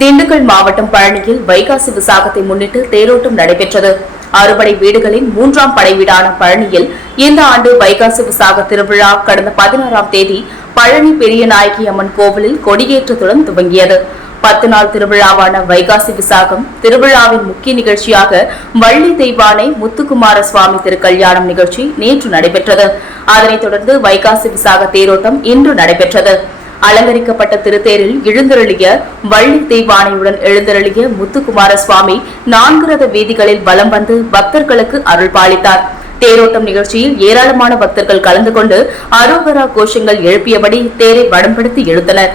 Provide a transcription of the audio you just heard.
திண்டுக்கல் மாவட்டம் பழனியில் வைகாசி விசாகத்தை முன்னிட்டு தேரோட்டம் நடைபெற்றது. அறுபடை வீடுகளின் 3ஆம் படை வீடான பழனியில் இந்த ஆண்டு வைகாசி விசாக திருவிழா கடந்த 16ஆம் தேதி பழனி பெரியநாயகி அம்மன் கோவிலில் கொடியேற்றத்துடன் துவங்கியது. 10 நாள் திருவிழாவான வைகாசி விசாகம் திருவிழாவின் முக்கிய நிகழ்ச்சியாக வள்ளி தெய்வானை முத்துக்குமார சுவாமி திருக்கல்யாணம் நிகழ்ச்சி நேற்று நடைபெற்றது. அதனைத் தொடர்ந்து வைகாசி விசாக தேரோட்டம் இன்று நடைபெற்றது. அலங்கரிக்கப்பட்ட திருத்தேரில் எழுந்தருளிய வள்ளி தெய்வானையுடன் எழுந்தருளிய முத்துக்குமார சுவாமி 4 ரத வீதிகளில் வலம் வந்து பக்தர்களுக்கு அருள் பாலித்தார். தேரோட்டம் நிகழ்ச்சியில் ஏராளமான பக்தர்கள் கலந்து கொண்டு அரோகரா கோஷங்கள் எழுப்பியபடி தேரை வடம்படுத்தி இழுத்தனர்.